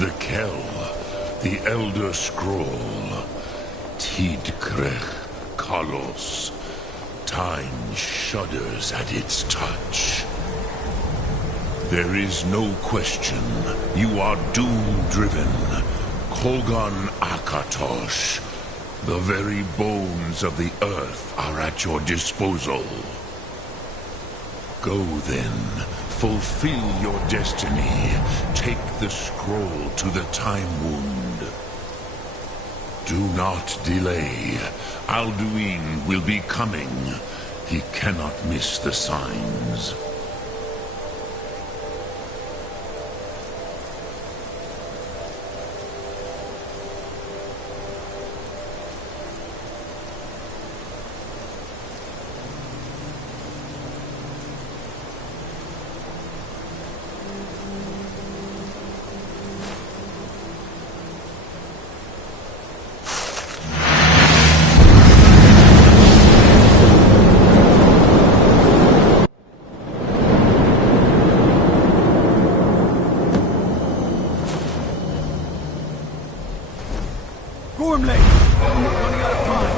The Kell, the Elder Scroll, Tidkrech Kalos. Time shudders at its touch. There is no question. You are doom-driven. Kogan Akatosh. The very bones of the earth are at your disposal. Go then. Fulfill your destiny. Take the scroll to the Time Wound. Do not delay. Alduin will be coming. He cannot miss the signs. Running out of time.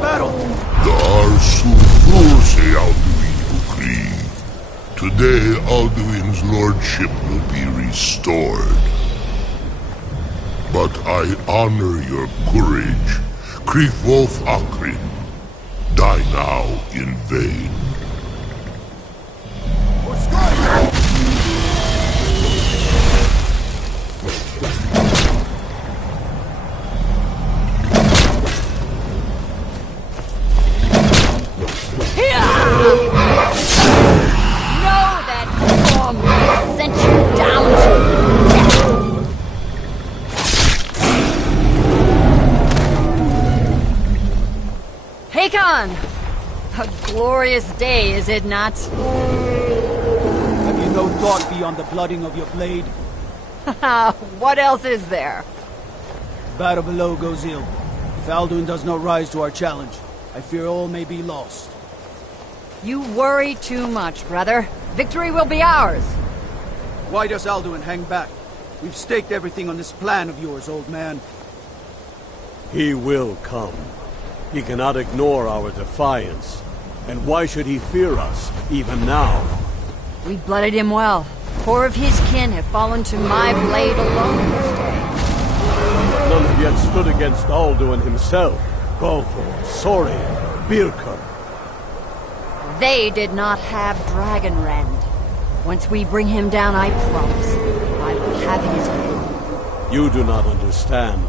Battle! Today, Alduin's lordship will be restored. But I honor your courage. Krifwolf Akrin. Die now in vain. For Skyrim! A glorious day, is it not? Have you no thought beyond the blooding of your blade? What else is there? Battle below goes ill. If Alduin does not rise to our challenge, I fear all may be lost. You worry too much, brother. Victory will be ours. Why does Alduin hang back? We've staked everything on this plan of yours, old man. He will come. He cannot ignore our defiance. And why should he fear us, even now? We blooded him well. 4 of his kin have fallen to my blade alone this day. None have yet stood against Alduin himself. Golthor, Sori, Birker. They did not have Dragonrend. Once we bring him down, I promise, I will have his head. You do not understand.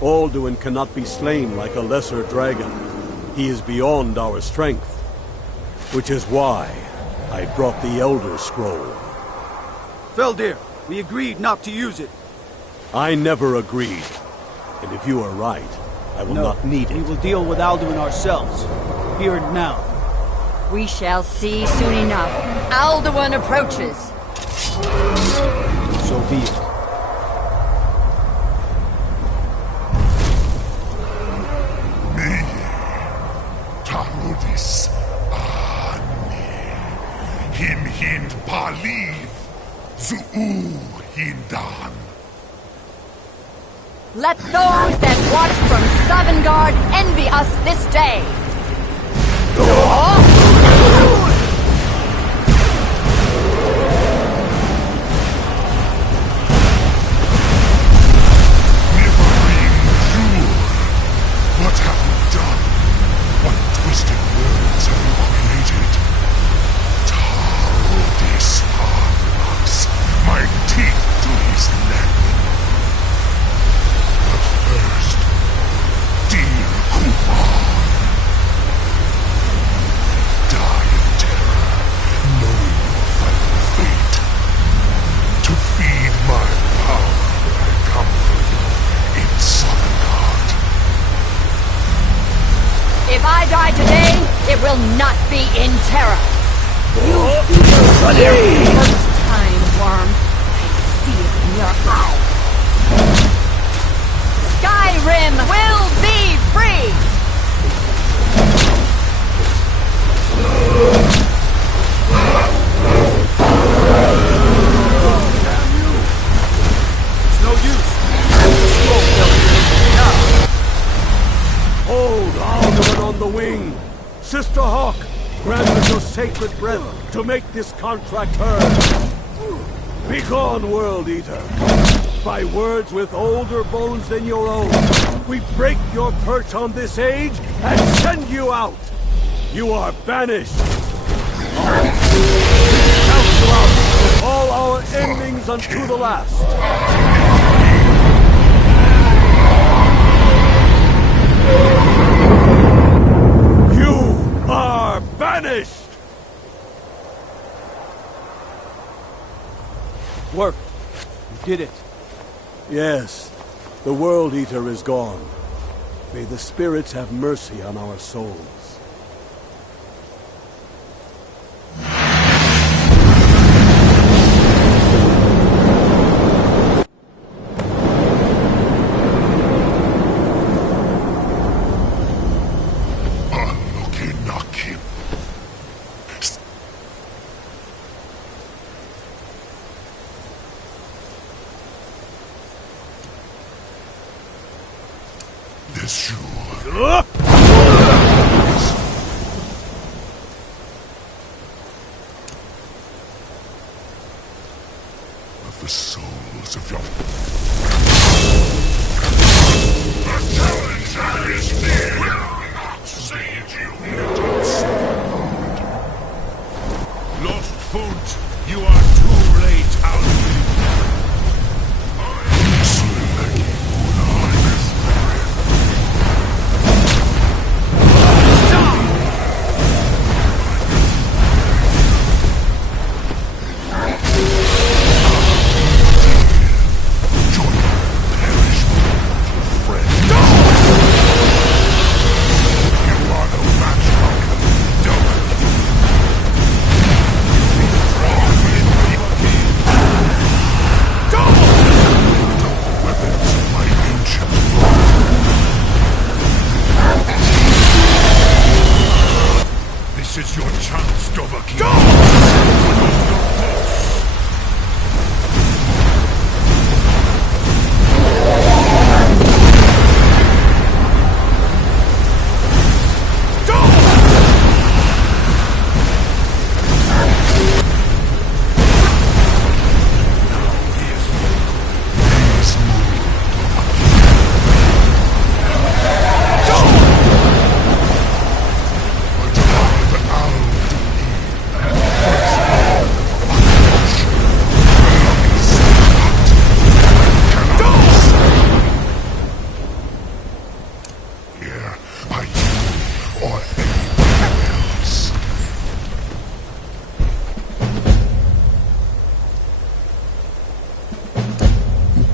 Alduin cannot be slain like a lesser dragon. He is beyond our strength. Which is why I brought the Elder Scroll. Feldir, we agreed not to use it. I never agreed. And if you are right, I will not need it. We will deal with Alduin ourselves. Here and now. We shall see soon enough. Alduin approaches. So be it. Tarudis Hind Paliv Zuu Hindan. Let those that watch from Sovngarde envy us this day. Nivering Jur, what have you done? What twisted words have you created? Tarudis Parnax, my teeth to his neck. But first, dear Kumar, die in terror, knowing your final fate. To feed my power, I come for you in Sovngarde. If I die today, it will not be in terror. You feel your first time, worm. I see it in your eye. Skyrim will be free! It's no use Sister Hawk, grant us your sacred breath to make this contract heard. Begone, World Eater. By words with older bones than your own, we break your perch on this age and send you out. You are banished. Count out all our endings unto the last. You are banished! Worked. You did it. Yes, the World Eater is gone. May the spirits have mercy on our souls. The souls of your... The challenge is near! Will not save you into sword. Lost Foot, you are too late, Alduin. This is your chance, Dovahkiin. Go!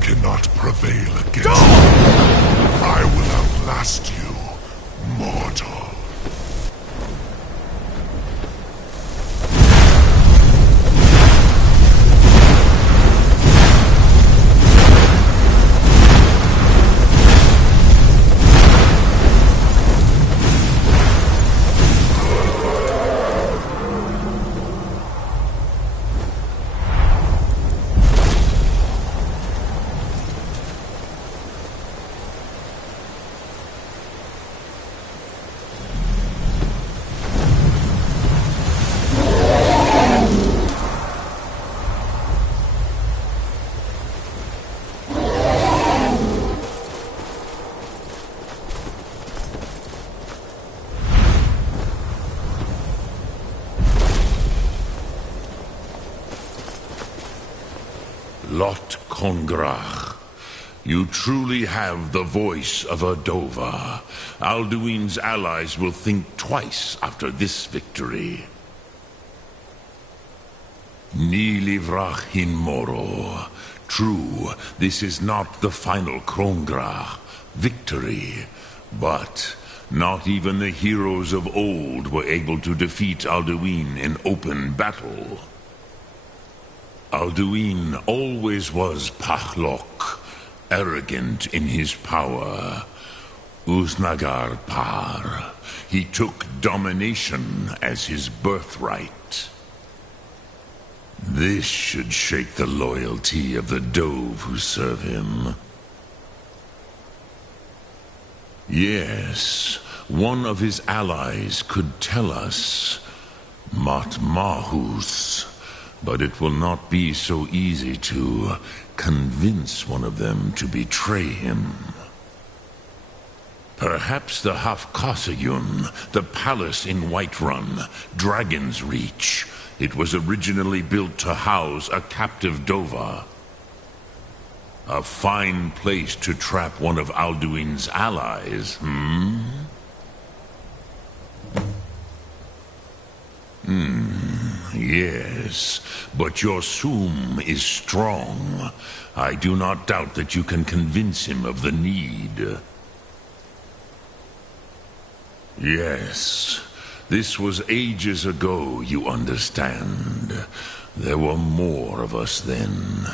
Cannot prevail against me. I will outlast you, mortal. Lot Kongrach, you truly have the voice of a Dova. Alduin's allies will think twice after this victory. Ni livrach hin moro. True, this is not the final Kongrach victory, but not even the heroes of old were able to defeat Alduin in open battle. Alduin always was Pahlok, arrogant in his power. Uznagar Par. He took domination as his birthright. This should shake the loyalty of the Dove who serve him. Yes, one of his allies could tell us Matmahus, but it will not be so easy to convince one of them to betray him. Perhaps the Hafkasayun, the palace in Whiterun, Dragon's Reach. It was originally built to house a captive Dova. A fine place to trap one of Alduin's allies, Yes, but your Sum is strong. I do not doubt that you can convince him of the need. Yes, this was ages ago, you understand. There were more of us then.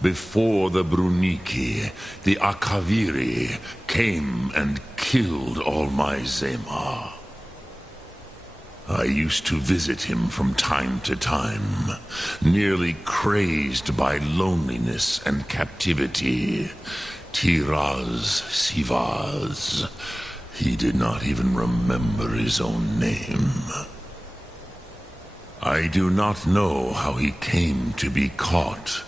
Before the Bruniki, the Akaviri came and killed all my Zema. I used to visit him from time to time, nearly crazed by loneliness and captivity. Tiraz Sivaz. He did not even remember his own name. I do not know how he came to be caught,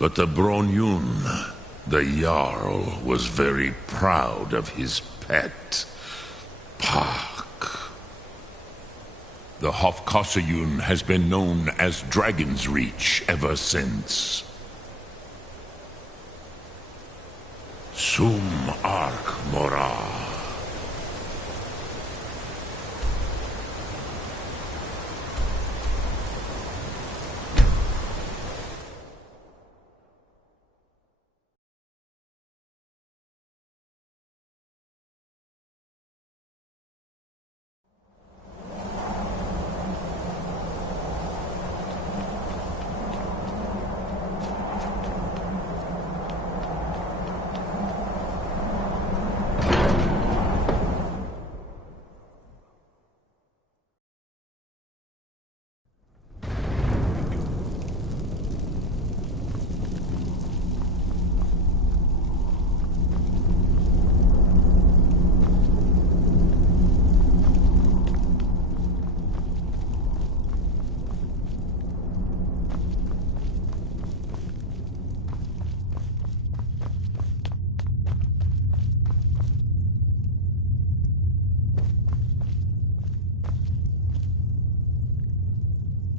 but the Bronyun, the Jarl, was very proud of his pet, Pak. The Hofkasayun has been known as Dragon's Reach ever since. Sum Ark Morah.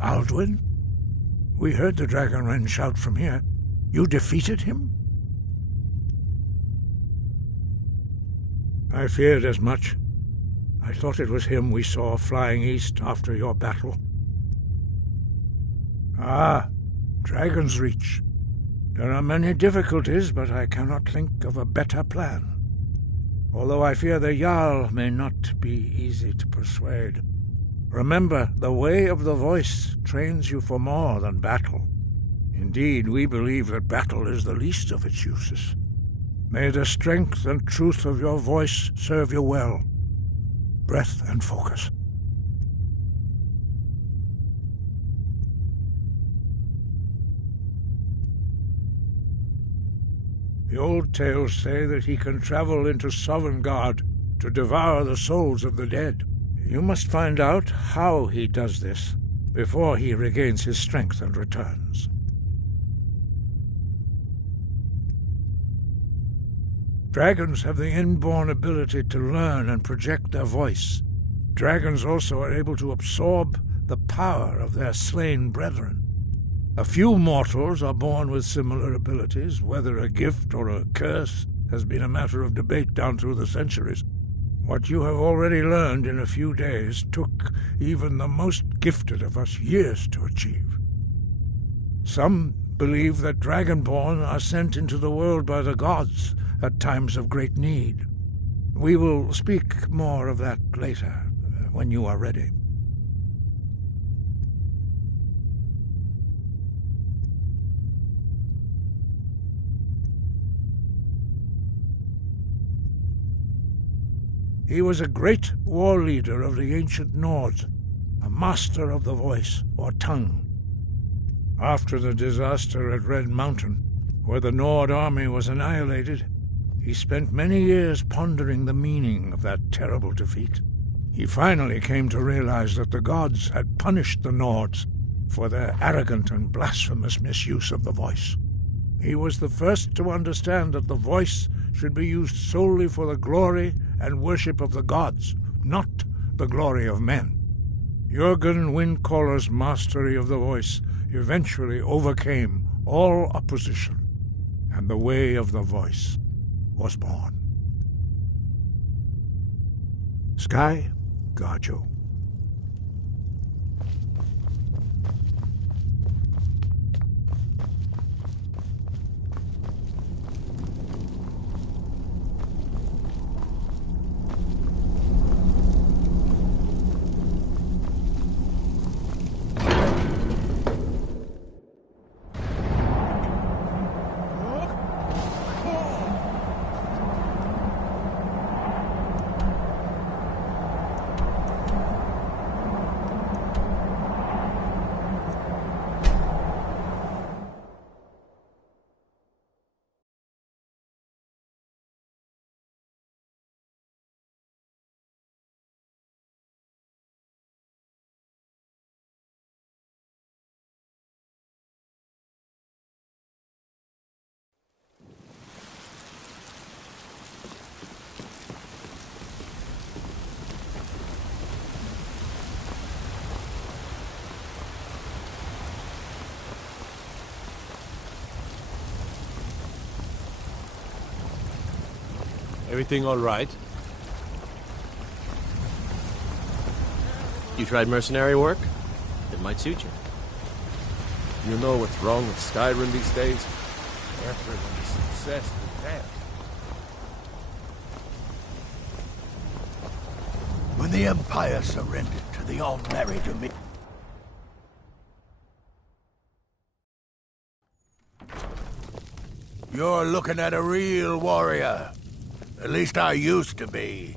Alduin? We heard the Dragonren shout from here. You defeated him? I feared as much. I thought it was him we saw flying east after your battle. Ah, Dragon's Reach. There are many difficulties, but I cannot think of a better plan. Although I fear the Jarl may not be easy to persuade. Remember, the way of the voice trains you for more than battle. Indeed, we believe that battle is the least of its uses. May the strength and truth of your voice serve you well. Breath and focus. The old tales say that he can travel into Sovngarde to devour the souls of the dead. You must find out how he does this before he regains his strength and returns. Dragons have the inborn ability to learn and project their voice. Dragons also are able to absorb the power of their slain brethren. A few mortals are born with similar abilities. Whether a gift or a curse has been a matter of debate down through the centuries. What you have already learned in a few days took even the most gifted of us years to achieve. Some believe that Dragonborn are sent into the world by the gods at times of great need. We will speak more of that later, when you are ready. He was a great war leader of the ancient Nords, a master of the voice, or tongue. After the disaster at Red Mountain, where the Nord army was annihilated, he spent many years pondering the meaning of that terrible defeat. He finally came to realize that the gods had punished the Nords for their arrogant and blasphemous misuse of the voice. He was the first to understand that the voice should be used solely for the glory and worship of the gods, not the glory of men. Jurgen Windcaller's mastery of the voice eventually overcame all opposition, and the way of the voice was born. Sky guard you. Everything all right? You tried mercenary work? It might suit you. You know what's wrong with Skyrim these days? Everyone's obsessed with death. When the Empire surrendered to the unmarried You're looking at a real warrior. At least I used to be.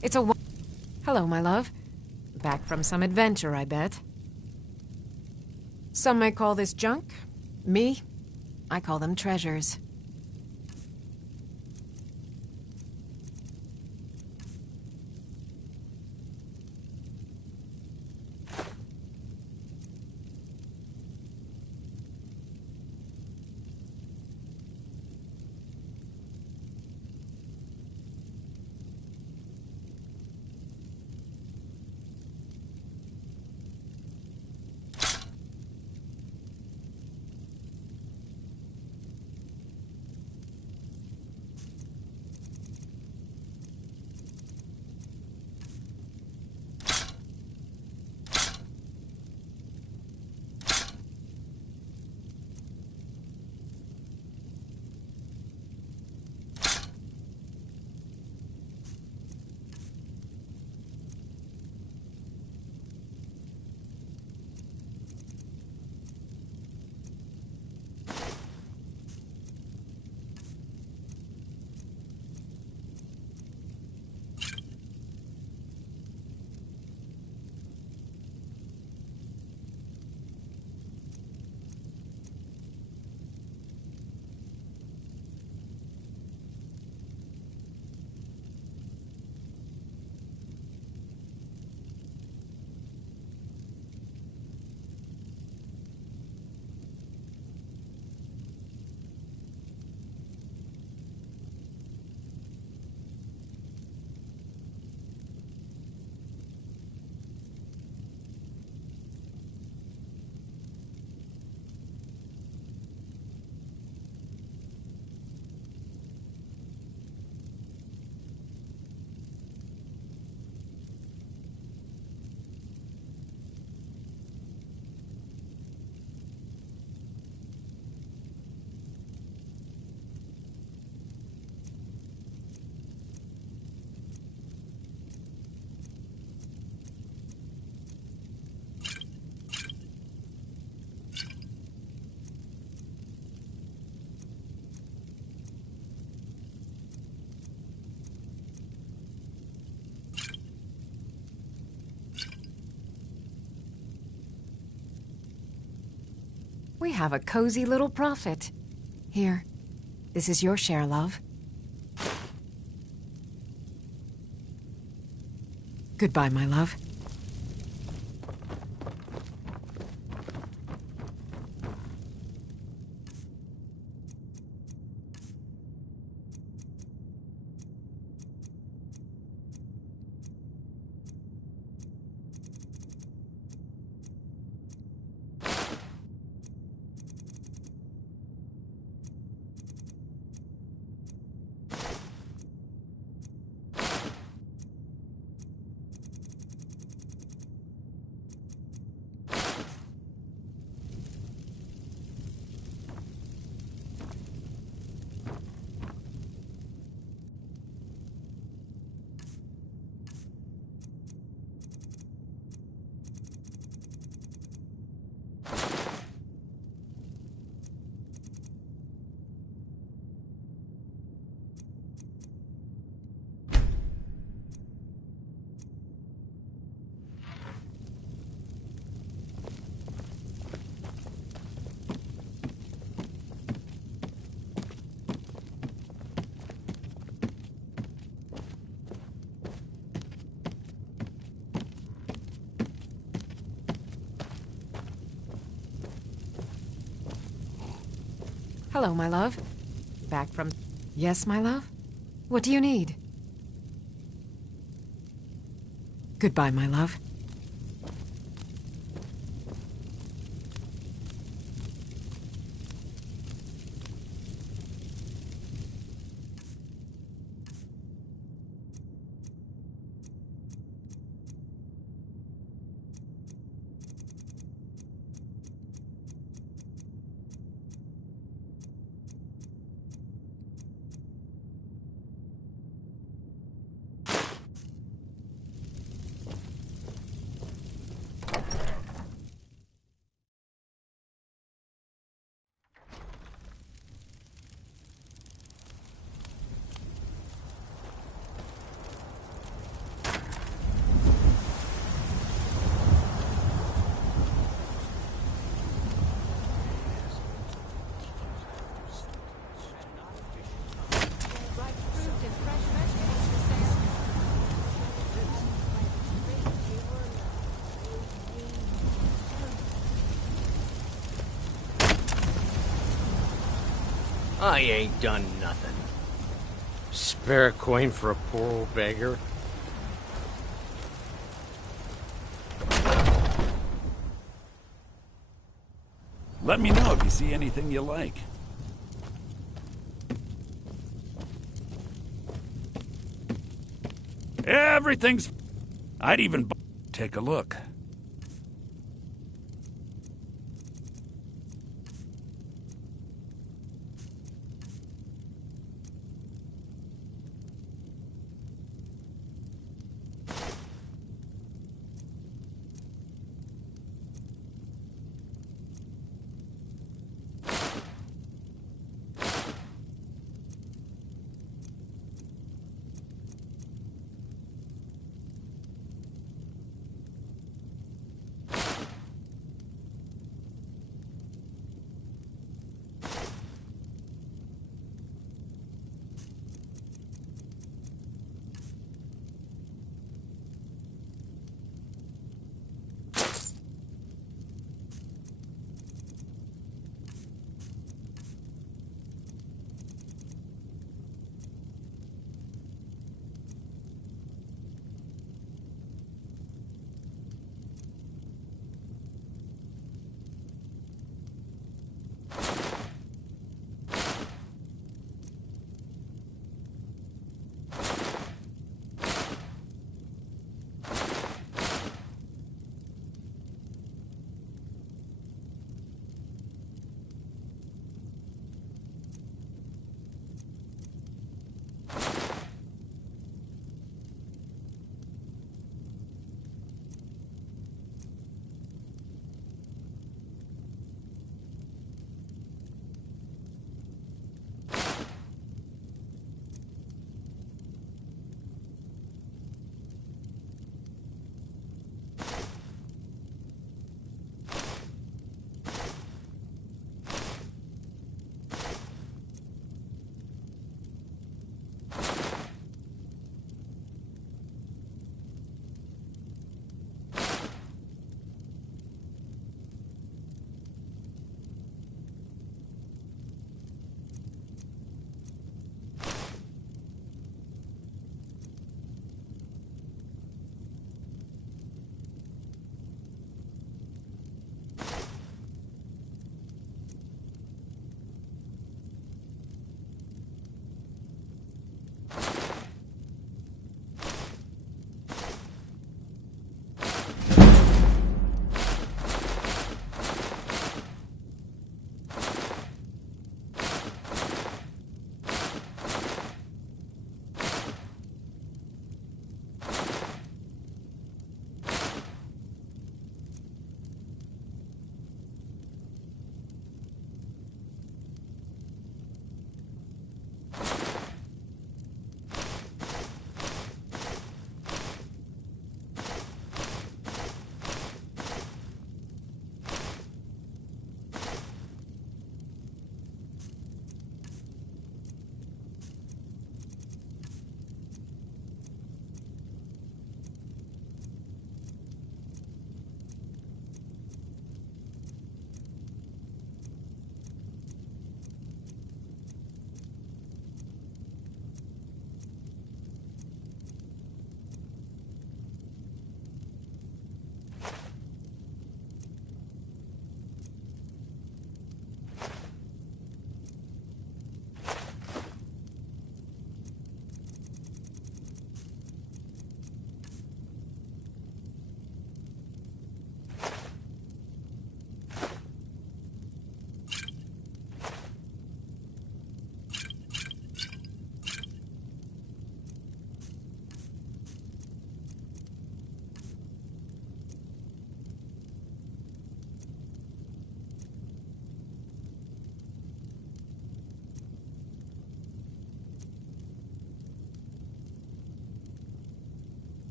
It's a... Hello, my love. Back from some adventure, I bet. Some may call this junk. Me, I call them treasures. We have a cozy little prophet. Here, this is your share, love. Goodbye, my love. Hello, my love. Back from... Yes, my love? What do you need? Goodbye, my love. I ain't done nothing. Spare a coin for a poor old beggar? Let me know if you see anything you like. Everything's... I'd even take a look.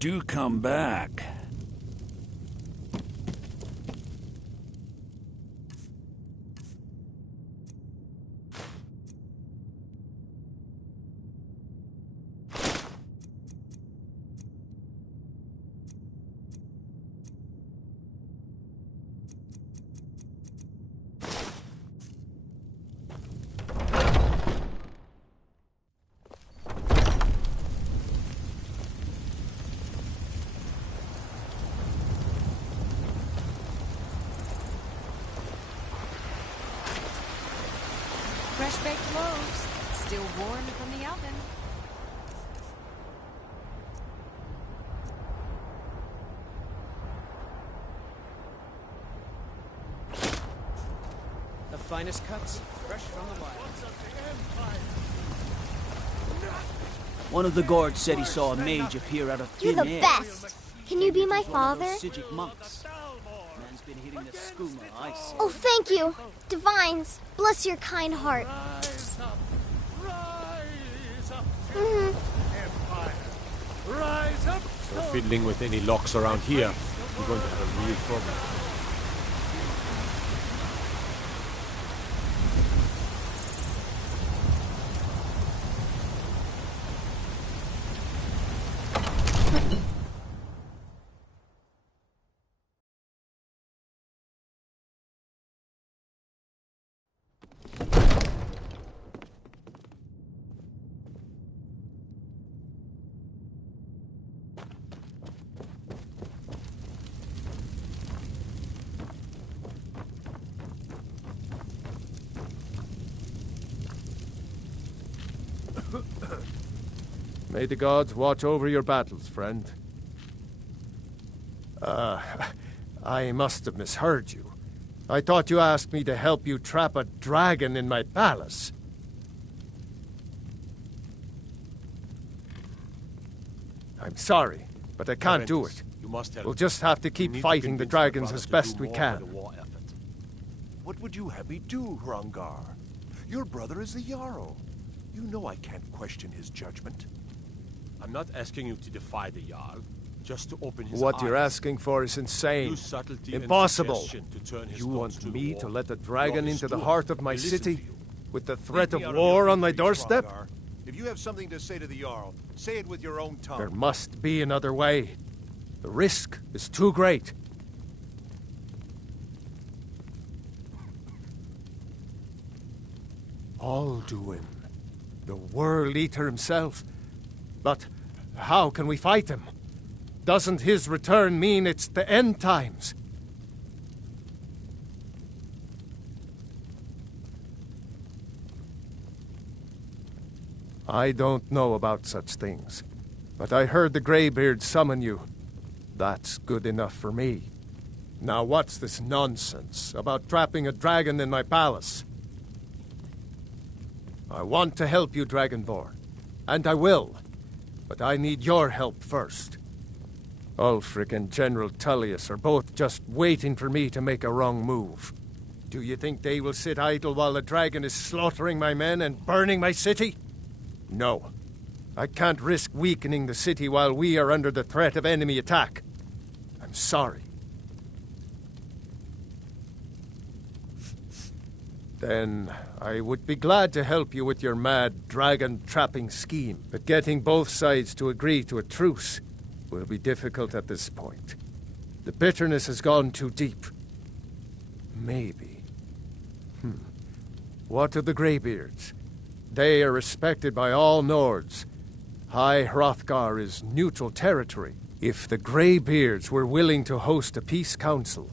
do come back. Fresh-baked loaves, still warm from the oven. The finest cuts, fresh from the wild. One of the guards said he saw a mage appear out of thin You're the air. best. Can you be my father? Sigic monks. Man's been hitting the skooma, I see. Oh, thank you. Divines, bless your kind heart. Mhm. So fiddling with any locks around here, you're going to have a real problem. May the gods watch over your battles, friend. I must have misheard you. I thought you asked me to help you trap a dragon in my palace. I'm sorry, but I can't do it. You must help. We'll just have to keep fighting the dragons as best we can. What would you have me do, Hrongar? Your brother is the Jarl. You know I can't question his judgment. I'm not asking you to defy the Jarl, just to open his eyes. What you're asking for is insane. Use subtlety and Impossible. suggestion to turn his You foes want to the me wall. to let a You're dragon his into the steward. heart of my He'll listen city? to you. With the threat of Leave me out war your on my retreat, doorstep? Hrongar. If you have something to say to the Jarl, say it with your own tongue. There must be another way. The risk is too great. Alduin, the World Eater himself. But how can we fight him? Doesn't his return mean it's the end times? I don't know about such things, but I heard the Greybeard summon you. That's good enough for me. Now what's this nonsense about trapping a dragon in my palace? I want to help you, Dragonborn, and I will, but I need your help first. Ulfric and General Tullius are both just waiting for me to make a wrong move. Do you think they will sit idle while the dragon is slaughtering my men and burning my city? No. I can't risk weakening the city while we are under the threat of enemy attack. I'm sorry. Then I would be glad to help you with your mad dragon-trapping scheme, but getting both sides to agree to a truce will be difficult at this point. The bitterness has gone too deep. Maybe. What of the Greybeards? They are respected by all Nords. High Hrothgar is neutral territory. If the Greybeards were willing to host a peace council,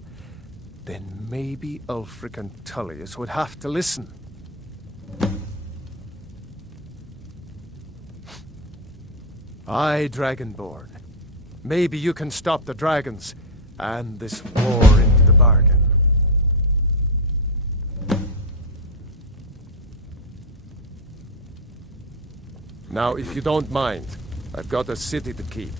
then maybe Ulfric and Tullius would have to listen. Aye, Dragonborn. Maybe you can stop the dragons, and this war into the bargain. Now, if you don't mind, I've got a city to keep.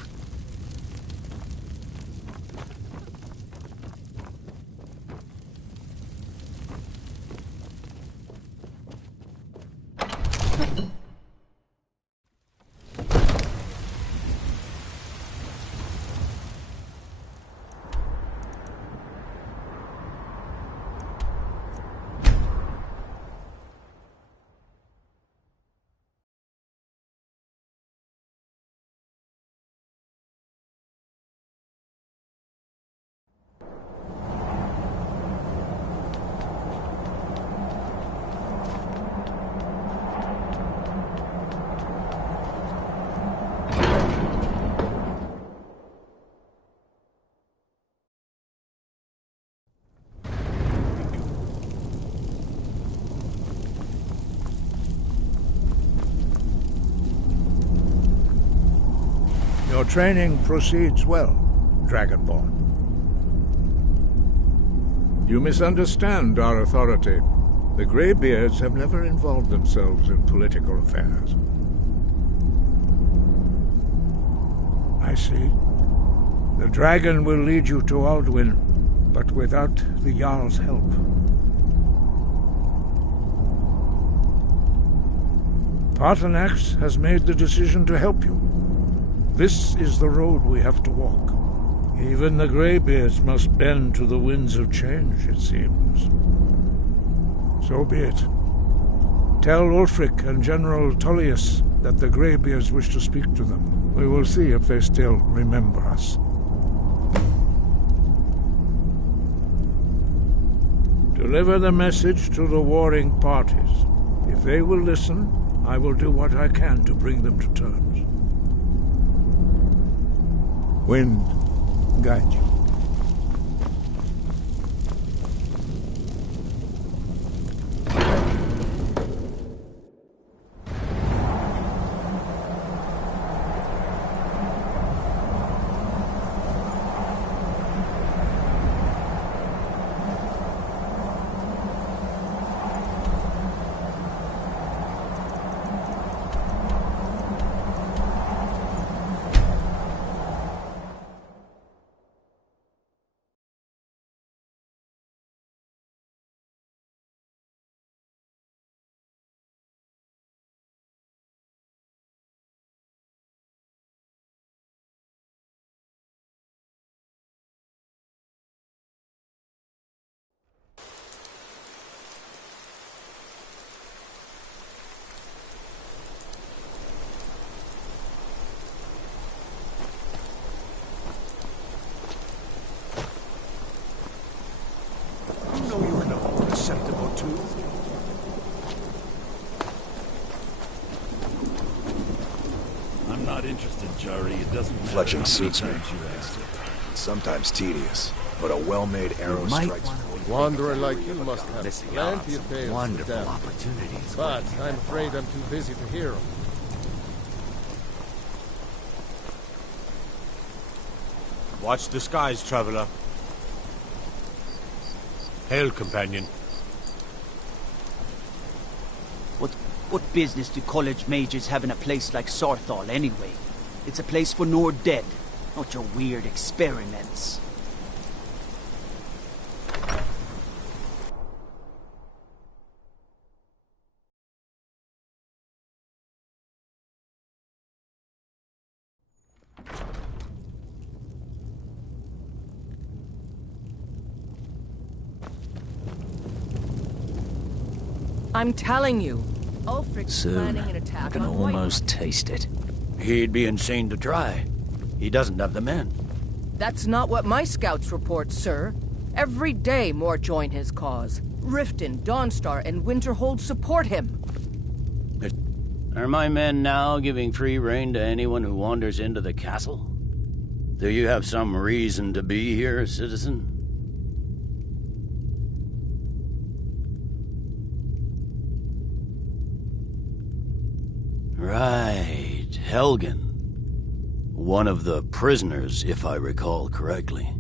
training proceeds well, Dragonborn. You misunderstand our authority. The Greybeards have never involved themselves in political affairs. I see. The dragon will lead you to Alduin, but without the Jarl's help. Paarthurnax has made the decision to help you. This is the road we have to walk. Even the Greybeards must bend to the winds of change, it seems. So be it. Tell Ulfric and General Tullius that the Greybeards wish to speak to them. We will see if they still remember us. Deliver the message to the warring parties. If they will listen, I will do what I can to bring them to terms. Wind, guide you. I'm not interested, Jari. It doesn't matter. Fletching suits me. Sometimes tedious, but a well-made arrow strikes. Wanderer like you must have plenty of tales wonderful to tell. Opportunities. But I'm afraid I'm too busy to hear them. Watch the skies, traveler. Hail, companion. What business do college mages have in a place like Sarthal anyway? It's a place for Nord dead, not your weird experiments. I'm telling you, Ulfric's planning Soon, an attack I can on almost Whiterun. taste it. He'd be insane to try. He doesn't have the men. That's not what my scouts report, sir. Every day more join his cause. Riften, Dawnstar, and Winterhold support him. Are my men now giving free rein to anyone who wanders into the castle? Do you have some reason to be here, citizen? Right, Helgen. One of the prisoners, if I recall correctly.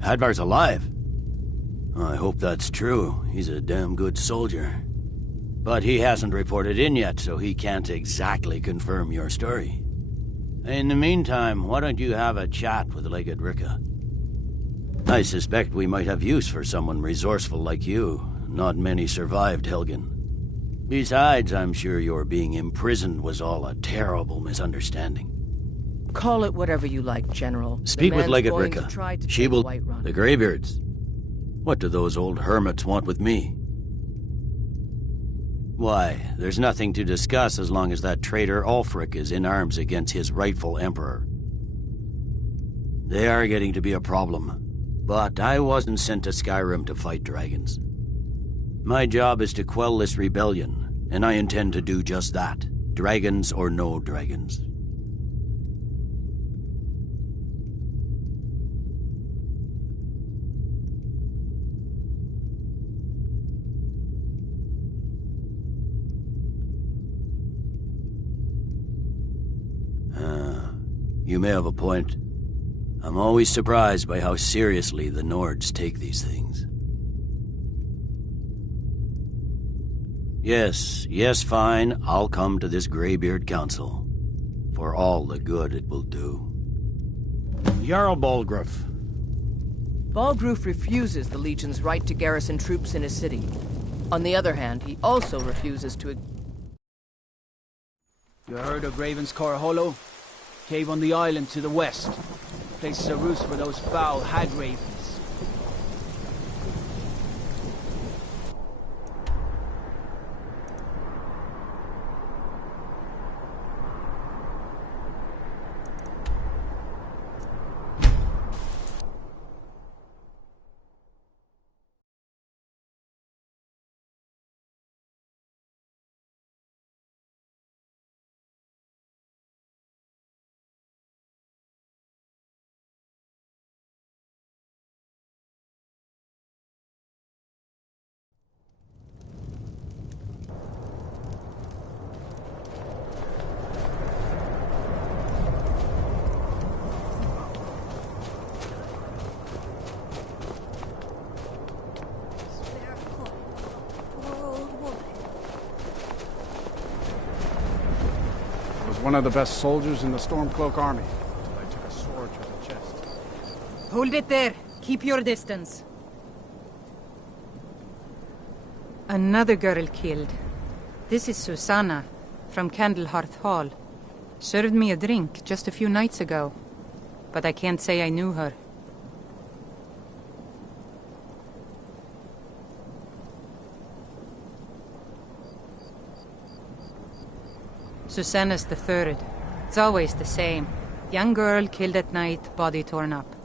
Hadvar's alive. I hope that's true. He's a damn good soldier. But he hasn't reported in yet, so he can't exactly confirm your story. In the meantime, why don't you have a chat with Legate Ricka? I suspect we might have use for someone resourceful like you. Not many survived, Helgen. Besides, I'm sure your being imprisoned was all a terrible misunderstanding. Call it whatever you like, General. Speak with Legate Ricka. Ricka. She will... The Greybeards. What do those old hermits want with me? Why, there's nothing to discuss as long as that traitor Ulfric is in arms against his rightful emperor. They are getting to be a problem. But I wasn't sent to Skyrim to fight dragons. My job is to quell this rebellion, and I intend to do just that. Dragons or no dragons. You may have a point. I'm always surprised by how seriously the Nords take these things. Yes, fine. I'll come to this Greybeard Council. For all the good it will do. Jarl Balgruuf. Balgruuf refuses the Legion's right to garrison troops in his city. On the other hand, he also refuses to... You heard of Ravenscar Hollow? Cave on the island to the west. Places a roost for those foul hag ravens. One of the best soldiers in the Stormcloak army. I took a sword to the chest. Hold it there. Keep your distance. Another girl killed. This is Susanna, from Candlehearth Hall. Served me a drink just a few nights ago. But I can't say I knew her. Susanna's the third. It's always the same. Young girl killed at night, body torn up.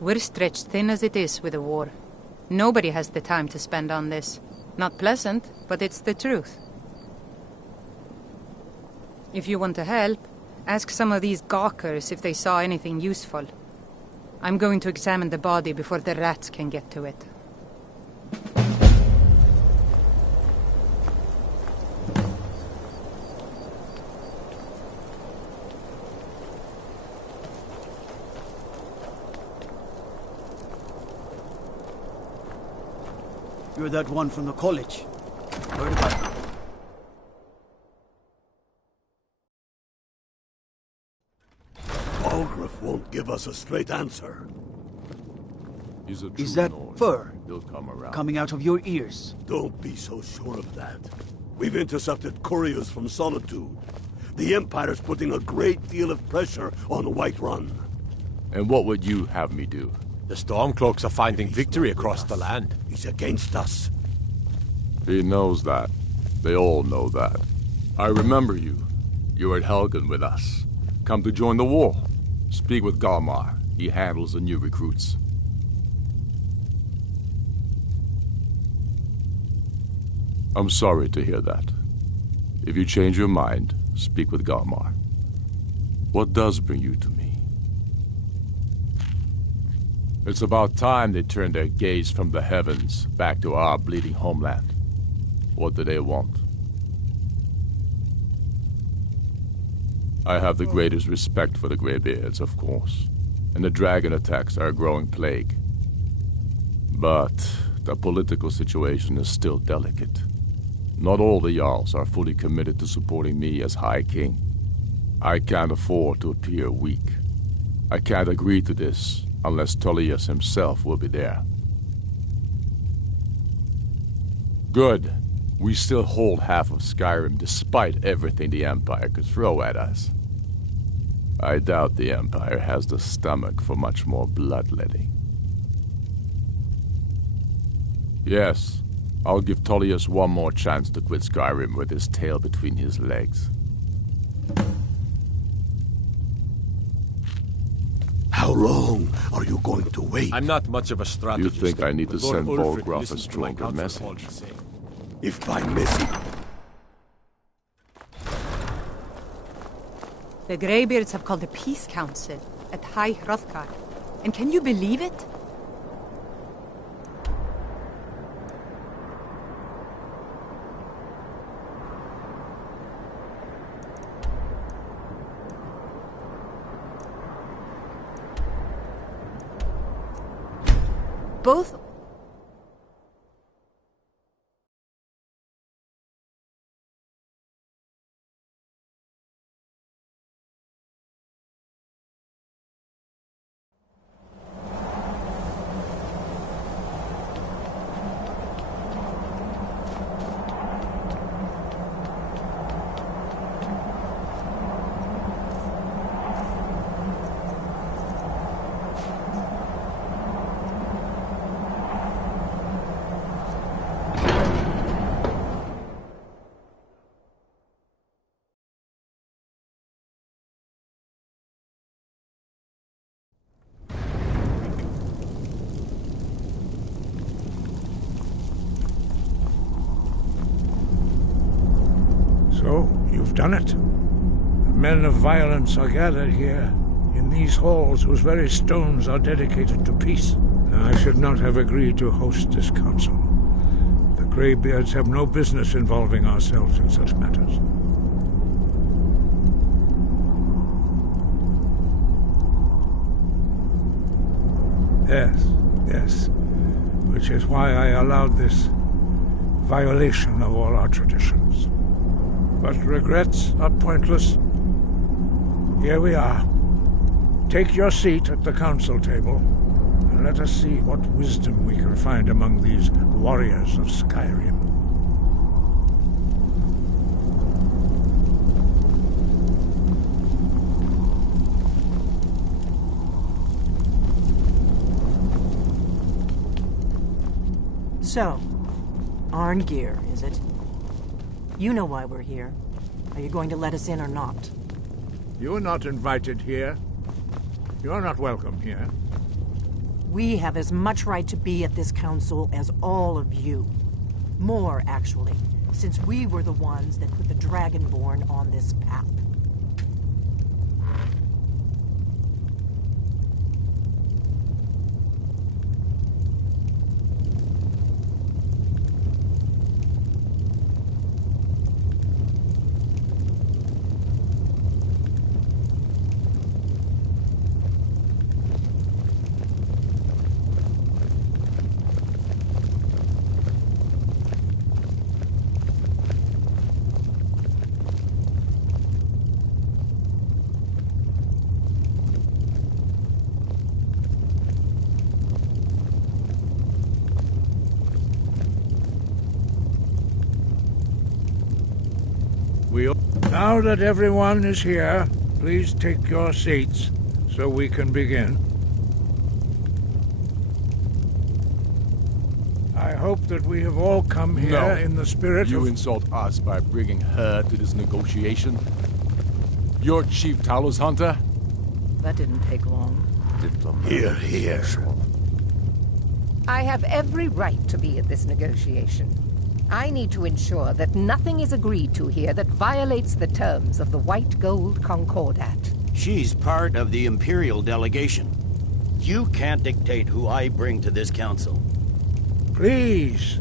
We're stretched thin as it is with the war. Nobody has the time to spend on this. Not pleasant, but it's the truth. If you want to help, ask some of these gawkers if they saw anything useful. I'm going to examine the body before the rats can get to it. You're that one from the college. Heard about it. Balgruuf won't give us a straight answer. Is that fur He'll come around. coming out of your ears? Don't be so sure of that. We've intercepted couriers from Solitude. The Empire's putting a great deal of pressure on Whiterun. And what would you have me do? The Stormcloaks are finding victory across the land. He's against us. He knows that. They all know that. I remember you. You were at Helgen with us. Come to join the war. Speak with Galmar. He handles the new recruits. I'm sorry to hear that. If you change your mind, speak with Galmar. What does bring you to me? It's about time they turned their gaze from the heavens back to our bleeding homeland. What do they want? I have the greatest respect for the Greybeards, of course, and the dragon attacks are a growing plague. But the political situation is still delicate. Not all the Jarls are fully committed to supporting me as High King. I can't afford to appear weak. I can't agree to this unless Tullius himself will be there. Good. We still hold half of Skyrim despite everything the Empire could throw at us. I doubt the Empire has the stomach for much more bloodletting. Yes, I'll give Tullius one more chance to quit Skyrim with his tail between his legs. How long are you going to wait? I'm not much of a strategist. You think I need to but Lord send Ulfric Balgruuf a listened to my stronger counsel message? all the same. If by message... The Greybeards have called a peace council at High Hrothgar. And can you believe it? both... So, you've done it. The men of violence are gathered here, in these halls whose very stones are dedicated to peace. I should not have agreed to host this council. The Greybeards have no business involving ourselves in such matters. Yes. Which is why I allowed this violation of all our traditions. But regrets are pointless. Here we are. Take your seat at the council table, and let us see what wisdom we can find among these warriors of Skyrim. So, Arngeir, is it? You know why we're here. Are you going to let us in or not? You're not invited here. You're not welcome here. We have as much right to be at this council as all of you. More, actually, since we were the ones that put the Dragonborn on this path. Now that everyone is here, please take your seats so we can begin. I hope that we have all come here in the spirit of... You insult us by bringing her to this negotiation? You're Chief Talos Hunter? That didn't take long. Here. I have every right to be at this negotiation. I need to ensure that nothing is agreed to here that violates the terms of the White Gold Concordat. She's part of the Imperial delegation. You can't dictate who I bring to this council. Please,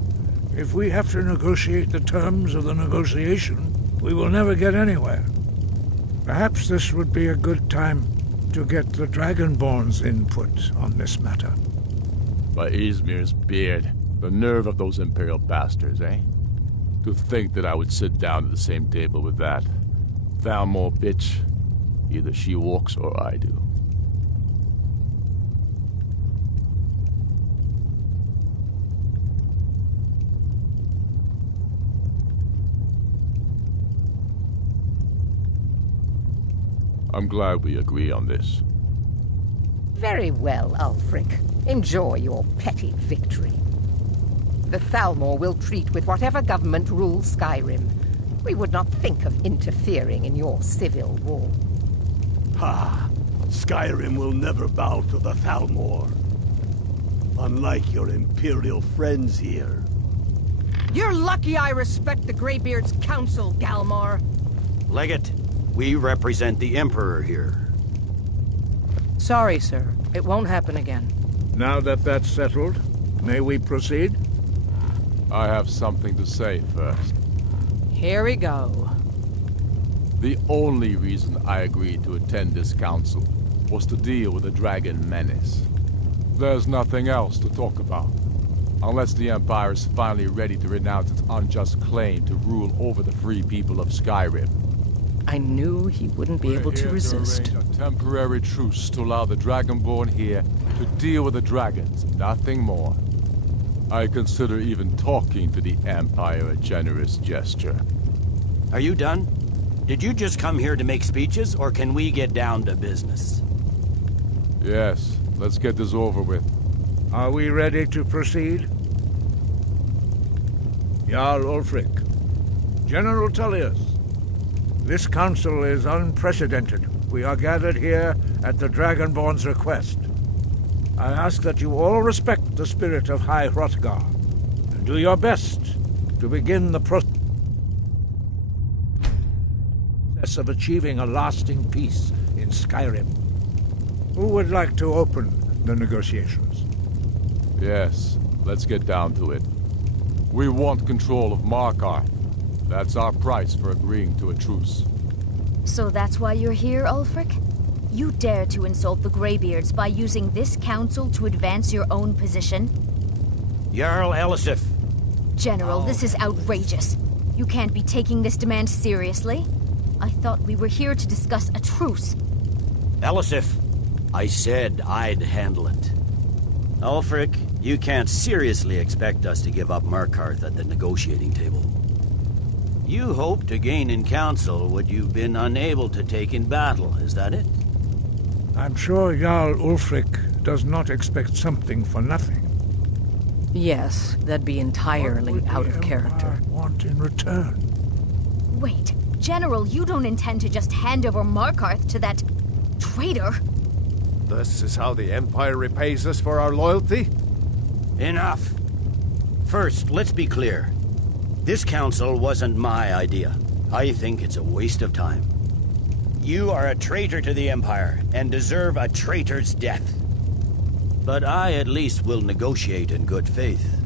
if we have to negotiate the terms of the negotiation, we will never get anywhere. Perhaps this would be a good time to get the Dragonborn's input on this matter. By Izmir's beard. The nerve of those Imperial bastards, eh? To think that I would sit down at the same table with that Thalmor bitch. Either she walks or I do. I'm glad we agree on this. Very well, Ulfric. Enjoy your petty victory. The Thalmor will treat with whatever government rules Skyrim. We would not think of interfering in your civil war. Ha! Skyrim will never bow to the Thalmor. Unlike your Imperial friends here. You're lucky I respect the Greybeard's council, Galmar. Legate, we represent the Emperor here. Sorry, sir. It won't happen again. Now that that's settled, may we proceed? I have something to say first. Here we go. The only reason I agreed to attend this council was to deal with the dragon menace. There's nothing else to talk about. Unless the Empire is finally ready to renounce its unjust claim to rule over the free people of Skyrim. I knew he wouldn't be able to resist. To arrange a temporary truce to allow the Dragonborn here to deal with the dragons, nothing more. I consider even talking to the Empire a generous gesture. Are you done? Did you just come here to make speeches, or can we get down to business? Yes, let's get this over with. Are we ready to proceed? Jarl Ulfric, General Tullius, this council is unprecedented. We are gathered here at the Dragonborn's request. I ask that you all respect the spirit of High Hrothgar, and do your best to begin the process of achieving a lasting peace in Skyrim. Who would like to open the negotiations? Yes, let's get down to it. We want control of Markarth. That's our price for agreeing to a truce. So that's why you're here, Ulfric? You dare to insult the Greybeards by using this council to advance your own position? Jarl Elisif. General, this is outrageous. You can't be taking this demand seriously. I thought we were here to discuss a truce. Elisif, I said I'd handle it. Ulfric, you can't seriously expect us to give up Markarth at the negotiating table. You hope to gain in council what you've been unable to take in battle, is that it? I'm sure Jarl Ulfric does not expect something for nothing. Yes, that'd be entirely out of character. Want in return? Wait, General, you don't intend to just hand over Markarth to that traitor? This is how the Empire repays us for our loyalty? Enough. First, let's be clear. This council wasn't my idea. I think it's a waste of time. You are a traitor to the Empire and deserve a traitor's death. But I at least will negotiate in good faith.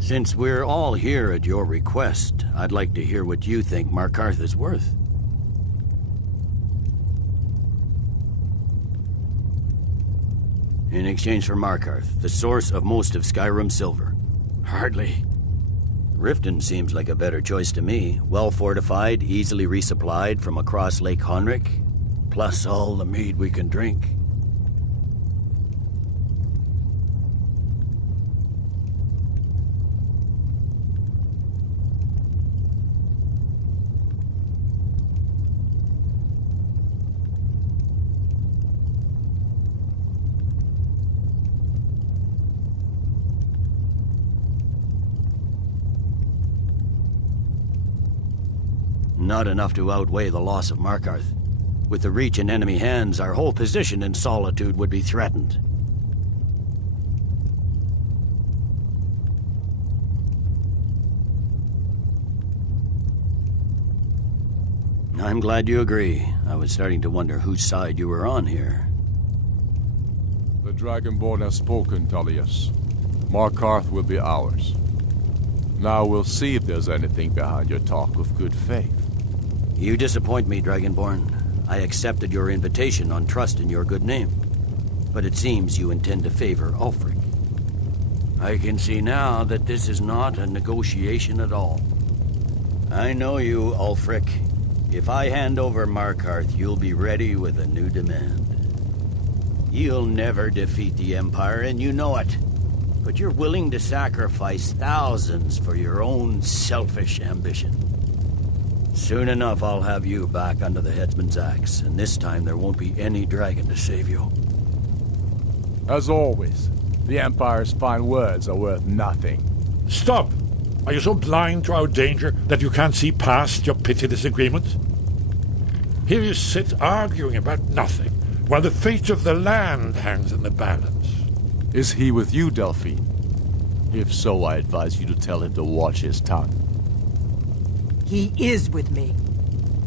Since we're all here at your request, I'd like to hear what you think Markarth is worth. In exchange for Markarth, the source of most of Skyrim's silver. Hardly. Riften seems like a better choice to me. Well fortified, easily resupplied from across Lake Honric, plus all the mead we can drink. Not enough to outweigh the loss of Markarth. With the Reach in enemy hands, our whole position in Solitude would be threatened. I'm glad you agree. I was starting to wonder whose side you were on here. The Dragonborn has spoken, Tullius. Markarth will be ours. Now we'll see if there's anything behind your talk of good faith. You disappoint me, Dragonborn. I accepted your invitation on trust in your good name. But it seems you intend to favor Ulfric. I can see now that this is not a negotiation at all. I know you, Ulfric. If I hand over Markarth, you'll be ready with a new demand. You'll never defeat the Empire, and you know it. But you're willing to sacrifice thousands for your own selfish ambition. Soon enough, I'll have you back under the headsman's axe, and this time there won't be any dragon to save you. As always, the Empire's fine words are worth nothing. Stop! Are you so blind to our danger that you can't see past your petty disagreements? Here you sit arguing about nothing, while the fate of the land hangs in the balance. Is he with you, Delphine? If so, I advise you to tell him to watch his tongue. He is with me.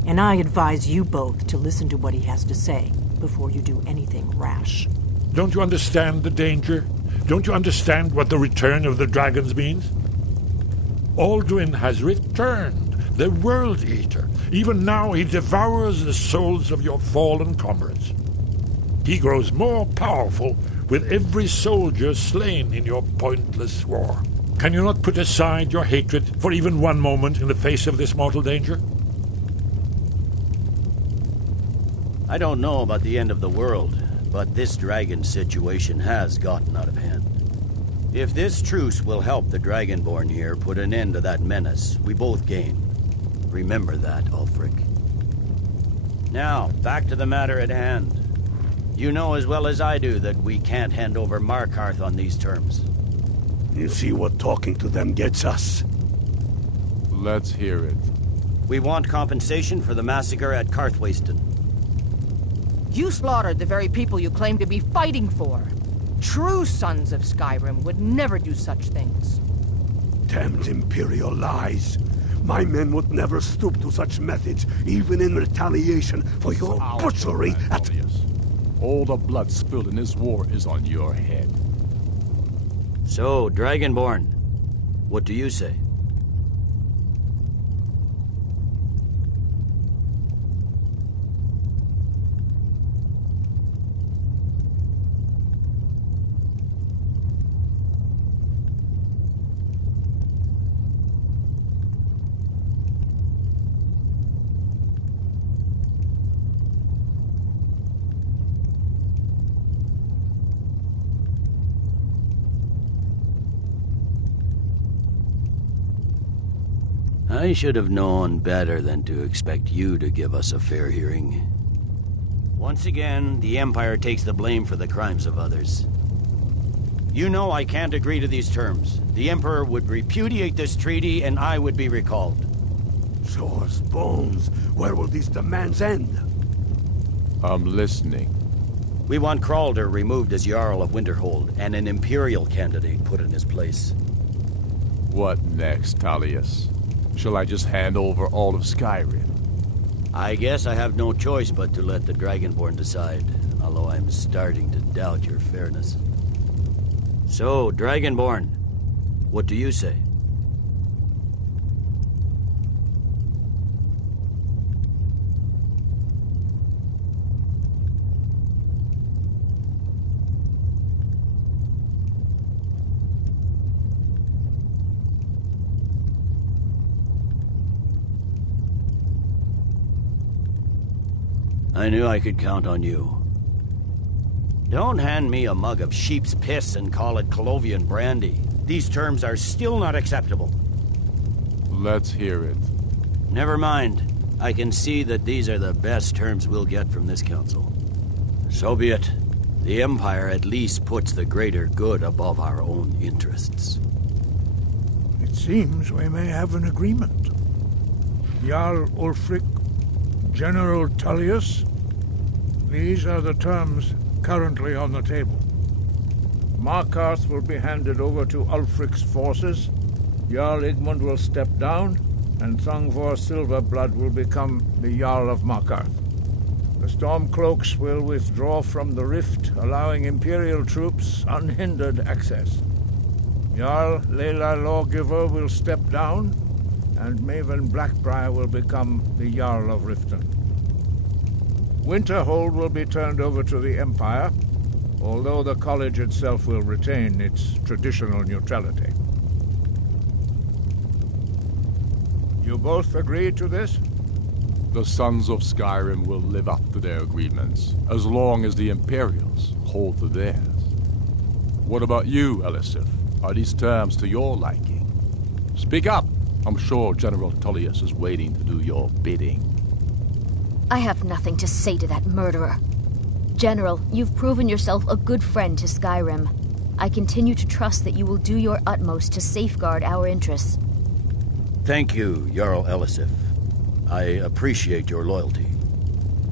And I advise you both to listen to what he has to say before you do anything rash. Don't you understand the danger? Don't you understand what the return of the dragons means? Alduin has returned, the World Eater. Even now he devours the souls of your fallen comrades. He grows more powerful with every soldier slain in your pointless war? Can you not put aside your hatred for even one moment in the face of this mortal danger? I don't know about the end of the world, but this dragon situation has gotten out of hand. If this truce will help the Dragonborn here put an end to that menace, we both gain. Remember that, Ulfric. Now, back to the matter at hand. You know as well as I do that we can't hand over Markarth on these terms. You see what talking to them gets us? Let's hear it. We want compensation for the massacre at Karthwasten. You slaughtered the very people you claim to be fighting for. True sons of Skyrim would never do such things. Damned Imperial lies. My men would never stoop to such methods, even in retaliation for your butchery at... All the blood spilled in this war is on your head. So, Dragonborn, what do you say? I should have known better than to expect you to give us a fair hearing. Once again, the Empire takes the blame for the crimes of others. You know I can't agree to these terms. The Emperor would repudiate this treaty and I would be recalled. Shore's bones. Where will these demands end? I'm listening. We want Kralder removed as Jarl of Winterhold and an Imperial candidate put in his place. What next, Tullius? Shall I just hand over all of Skyrim? I guess I have no choice but to let the Dragonborn decide, although I'm starting to doubt your fairness. So, Dragonborn, what do you say? I knew I could count on you. Don't hand me a mug of sheep's piss and call it Colovian brandy. These terms are still not acceptable. Let's hear it. Never mind. I can see that these are the best terms we'll get from this council. So be it. The Empire at least puts the greater good above our own interests. It seems we may have an agreement. Jarl Ulfric, General Tullius, these are the terms currently on the table. Markarth will be handed over to Ulfric's forces, Jarl Igmund will step down, and Thangvor Silverblood will become the Jarl of Markarth. The Stormcloaks will withdraw from the rift, allowing Imperial troops unhindered access. Jarl Leila Lawgiver will step down, and Maven Blackbriar will become the Jarl of Riften. Winterhold will be turned over to the Empire, although the college itself will retain its traditional neutrality. You both agree to this? The Sons of Skyrim will live up to their agreements, as long as the Imperials hold to theirs. What about you, Elisif? Are these terms to your liking? Speak up! I'm sure General Tullius is waiting to do your bidding. I have nothing to say to that murderer. General, you've proven yourself a good friend to Skyrim. I continue to trust that you will do your utmost to safeguard our interests. Thank you, Jarl Elisif. I appreciate your loyalty.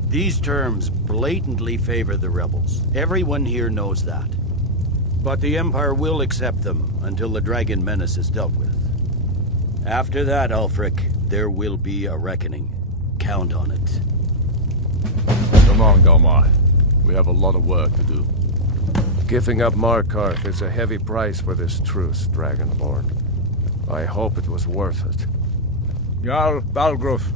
These terms blatantly favor the rebels. Everyone here knows that. But the Empire will accept them until the dragon menace is dealt with. After that, Ulfric, there will be a reckoning. Count on it. Come on, Galmar. We have a lot of work to do. Giving up Markarth is a heavy price for this truce, Dragonborn. I hope it was worth it. Jarl Balgruf,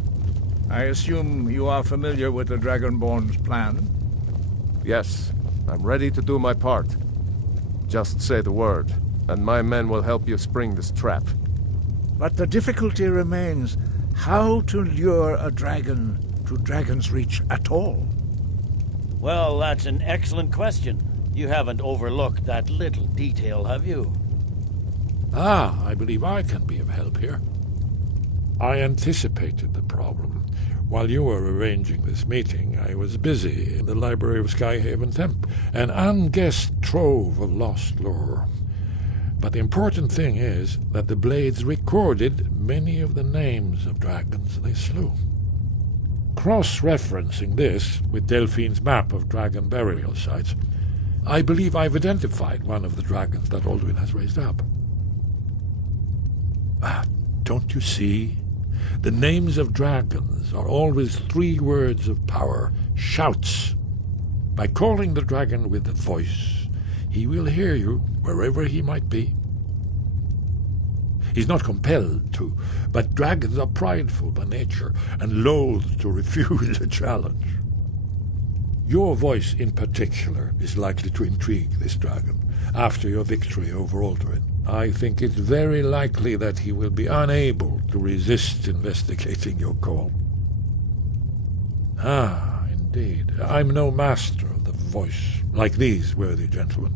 I assume you are familiar with the Dragonborn's plan? Yes, I'm ready to do my part. Just say the word, and my men will help you spring this trap. But the difficulty remains how to lure a dragon to Dragon's Reach at all. Well, that's an excellent question. You haven't overlooked that little detail, have you? Ah, I believe I can be of help here. I anticipated the problem. While you were arranging this meeting, I was busy in the library of Skyhaven Temple, an unguessed trove of lost lore. But the important thing is that the Blades recorded many of the names of dragons they slew. Cross-referencing this with Delphine's map of dragon burial sites, I believe I've identified one of the dragons that Alduin has raised up. Ah, don't you see? The names of dragons are always 3 words of power, shouts. By calling the dragon with a voice, he will hear you wherever he might be. He's not compelled to, but dragons are prideful by nature and loath to refuse a challenge. Your voice in particular is likely to intrigue this dragon after your victory over Alduin. I think it's very likely that he will be unable to resist investigating your call. Ah, indeed. I'm no master of the voice, like these worthy gentlemen,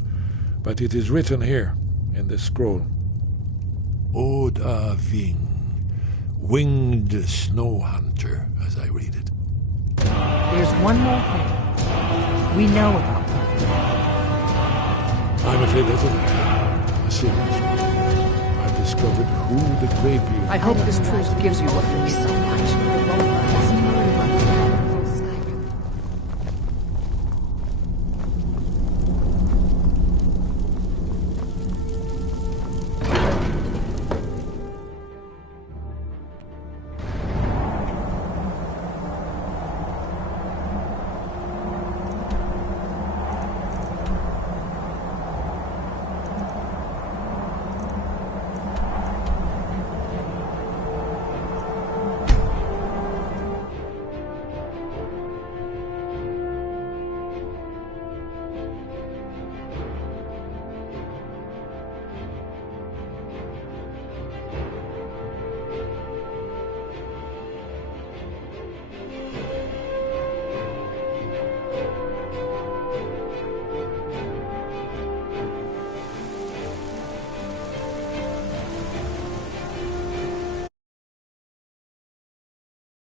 but it is written here in this scroll. Oda Ving, winged snow hunter, as I read it. There's one more thing we know about them. I'm afraid that's a serious one. I've discovered who the Greybeard... I hope this truce gives you what you need so much.